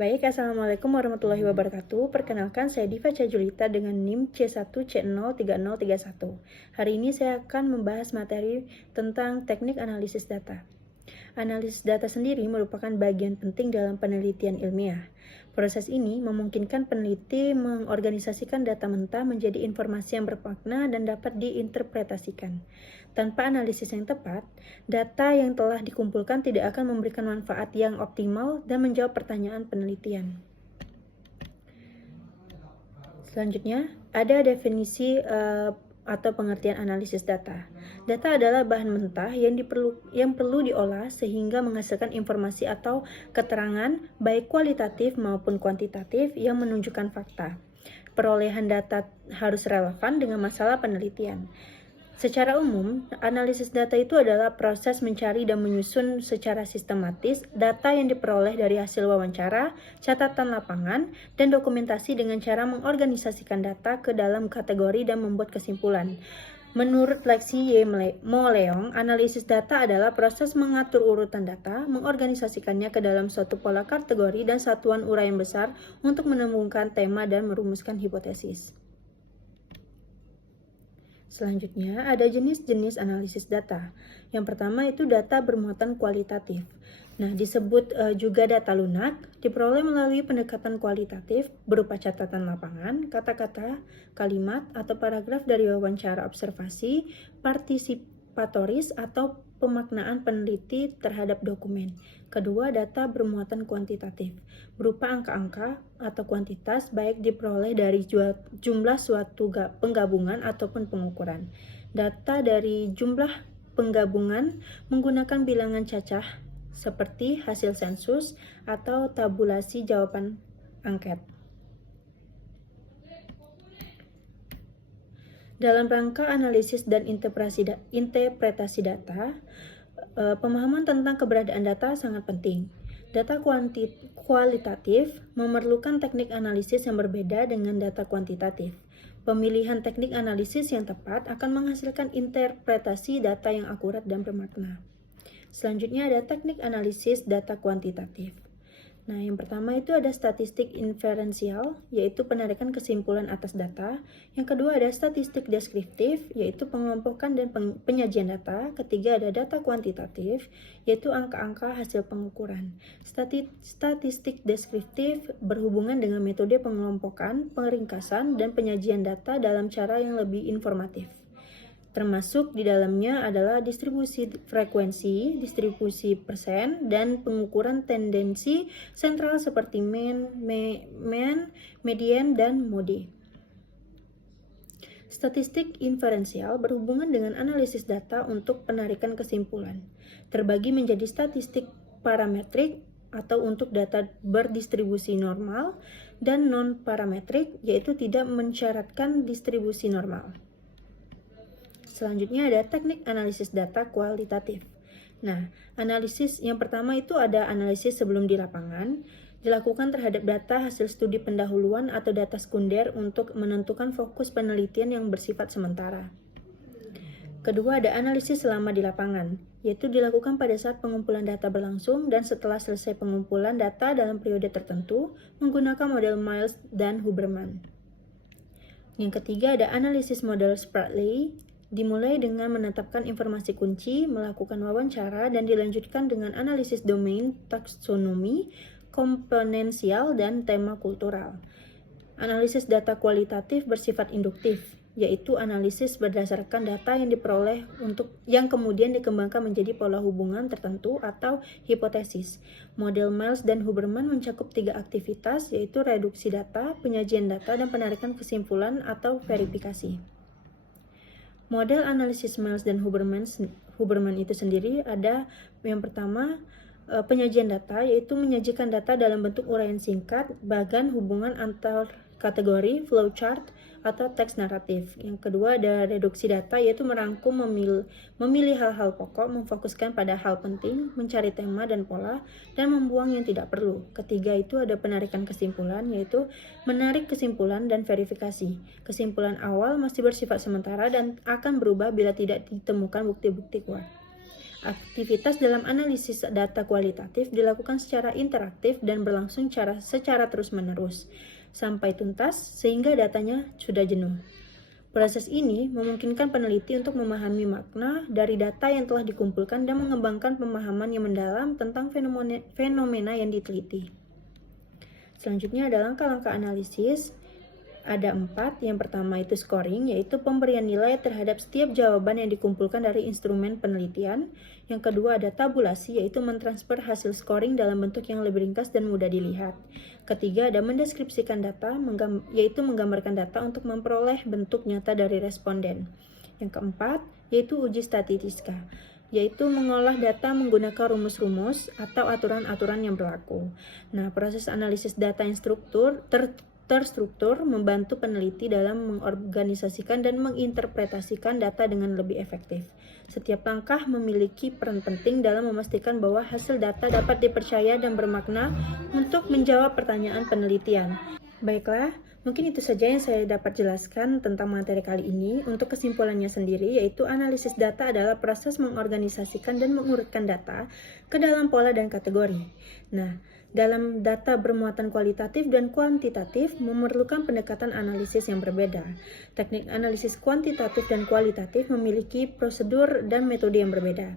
Baik, Assalamualaikum warahmatullahi wabarakatuh. Perkenalkan, saya Diva Cajulita dengan NIM C1C03031. Hari ini saya akan membahas materi tentang teknik analisis data. Analisis data sendiri merupakan bagian penting dalam penelitian ilmiah. Proses ini memungkinkan peneliti mengorganisasikan data mentah menjadi informasi yang bermakna dan dapat diinterpretasikan. Tanpa analisis yang tepat, data yang telah dikumpulkan tidak akan memberikan manfaat yang optimal dan menjawab pertanyaan penelitian. Selanjutnya, ada definisi atau pengertian analisis data. Data adalah bahan mentah yang perlu diolah sehingga menghasilkan informasi atau keterangan baik kualitatif maupun kuantitatif yang menunjukkan fakta. Perolehan data harus relevan dengan masalah penelitian. Secara umum, analisis data itu adalah proses mencari dan menyusun secara sistematis data yang diperoleh dari hasil wawancara, catatan lapangan, dan dokumentasi dengan cara mengorganisasikan data ke dalam kategori dan membuat kesimpulan. Menurut Lexi Y. Moleong, analisis data adalah proses mengatur urutan data, mengorganisasikannya ke dalam suatu pola kategori dan satuan uraian besar untuk menemukan tema dan merumuskan hipotesis. Selanjutnya, ada jenis-jenis analisis data. Yang pertama itu data bermuatan kualitatif. Nah, disebut juga data lunak, diperoleh melalui pendekatan kualitatif berupa catatan lapangan, kata-kata, kalimat, atau paragraf dari wawancara observasi, partisipatoris, atau pemaknaan peneliti terhadap dokumen. Kedua, data bermuatan kuantitatif, berupa angka-angka atau kuantitas baik diperoleh dari jumlah suatu penggabungan ataupun pengukuran. Data dari jumlah penggabungan menggunakan bilangan cacah seperti hasil sensus atau tabulasi jawaban angket. Dalam rangka analisis dan interpretasi data, pemahaman tentang keberadaan data sangat penting. Data kualitatif memerlukan teknik analisis yang berbeda dengan data kuantitatif. Pemilihan teknik analisis yang tepat akan menghasilkan interpretasi data yang akurat dan bermakna. Selanjutnya ada teknik analisis data kuantitatif. Nah, yang pertama itu ada statistik inferensial, yaitu penarikan kesimpulan atas data. Yang kedua ada statistik deskriptif, yaitu pengelompokan dan penyajian data. Ketiga ada data kuantitatif, yaitu angka-angka hasil pengukuran. Statistik deskriptif berhubungan dengan metode pengelompokan, peringkasan, dan penyajian data dalam cara yang lebih informatif. Termasuk di dalamnya adalah distribusi frekuensi, distribusi persen, dan pengukuran tendensi sentral seperti mean, median, dan mode. Statistik inferensial berhubungan dengan analisis data untuk penarikan kesimpulan. Terbagi menjadi statistik parametrik atau untuk data berdistribusi normal dan non-parametrik, yaitu tidak mensyaratkan distribusi normal. Selanjutnya ada teknik analisis data kualitatif. Nah, analisis yang pertama itu ada analisis sebelum di lapangan, dilakukan terhadap data hasil studi pendahuluan atau data sekunder untuk menentukan fokus penelitian yang bersifat sementara. Kedua ada analisis selama di lapangan, yaitu dilakukan pada saat pengumpulan data berlangsung dan setelah selesai pengumpulan data dalam periode tertentu menggunakan model Miles dan Huberman. Yang ketiga ada analisis model Spratly, dimulai dengan menetapkan informasi kunci, melakukan wawancara, dan dilanjutkan dengan analisis domain, taksonomi, komponensial, dan tema kultural. Analisis data kualitatif bersifat induktif, yaitu analisis berdasarkan data yang diperoleh yang kemudian dikembangkan menjadi pola hubungan tertentu atau hipotesis. Model Miles dan Huberman mencakup 3 aktivitas, yaitu reduksi data, penyajian data, dan penarikan kesimpulan atau verifikasi. Model analisis Miles dan Huberman itu sendiri ada yang pertama penyajian data, yaitu menyajikan data dalam bentuk uraian singkat, bagan hubungan antar kategori, flowchart, atau teks naratif. Yang kedua ada reduksi data, yaitu merangkum, memilih hal-hal pokok, memfokuskan pada hal penting, mencari tema dan pola, dan membuang yang tidak perlu. Ketiga itu ada penarikan kesimpulan, yaitu menarik kesimpulan dan verifikasi. Kesimpulan awal masih bersifat sementara dan akan berubah bila tidak ditemukan bukti-bukti kuat. Aktivitas dalam analisis data kualitatif dilakukan secara interaktif dan berlangsung secara terus-menerus sampai tuntas sehingga datanya sudah jenuh. Proses ini memungkinkan peneliti untuk memahami makna dari data yang telah dikumpulkan dan mengembangkan pemahaman yang mendalam tentang fenomena yang diteliti. Selanjutnya ada langkah-langkah analisis. Ada 4. Yang pertama itu scoring, yaitu pemberian nilai terhadap setiap jawaban yang dikumpulkan dari instrumen penelitian. Yang kedua ada tabulasi, yaitu mentransfer hasil scoring dalam bentuk yang lebih ringkas dan mudah dilihat. Ketiga ada mendeskripsikan data, yaitu menggambarkan data untuk memperoleh bentuk nyata dari responden. Yang keempat yaitu uji statistika, yaitu mengolah data menggunakan rumus-rumus atau aturan-aturan yang berlaku. Nah, proses analisis data yang terstruktur membantu peneliti dalam mengorganisasikan dan menginterpretasikan data dengan lebih efektif. Setiap langkah memiliki peran penting dalam memastikan bahwa hasil data dapat dipercaya dan bermakna untuk menjawab pertanyaan penelitian. Baiklah, mungkin itu saja yang saya dapat jelaskan tentang materi kali ini. Untuk kesimpulannya sendiri, yaitu analisis data adalah proses mengorganisasikan dan mengurutkan data ke dalam pola dan kategori. Nah, dalam data bermuatan kualitatif dan kuantitatif memerlukan pendekatan analisis yang berbeda. Teknik analisis kuantitatif dan kualitatif memiliki prosedur dan metode yang berbeda.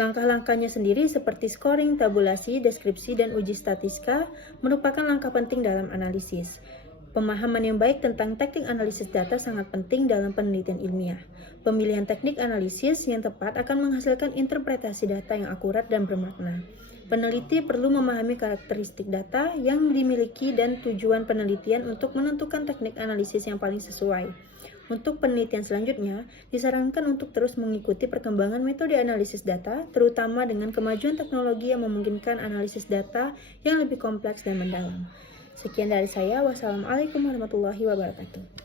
Langkah-langkahnya sendiri seperti scoring, tabulasi, deskripsi, dan uji statistika merupakan langkah penting dalam analisis. Pemahaman yang baik tentang teknik analisis data sangat penting dalam penelitian ilmiah. Pemilihan teknik analisis yang tepat akan menghasilkan interpretasi data yang akurat dan bermakna. Peneliti perlu memahami karakteristik data yang dimiliki dan tujuan penelitian untuk menentukan teknik analisis yang paling sesuai. Untuk penelitian selanjutnya, disarankan untuk terus mengikuti perkembangan metode analisis data, terutama dengan kemajuan teknologi yang memungkinkan analisis data yang lebih kompleks dan mendalam. Sekian dari saya. Wassalamualaikum warahmatullahi wabarakatuh.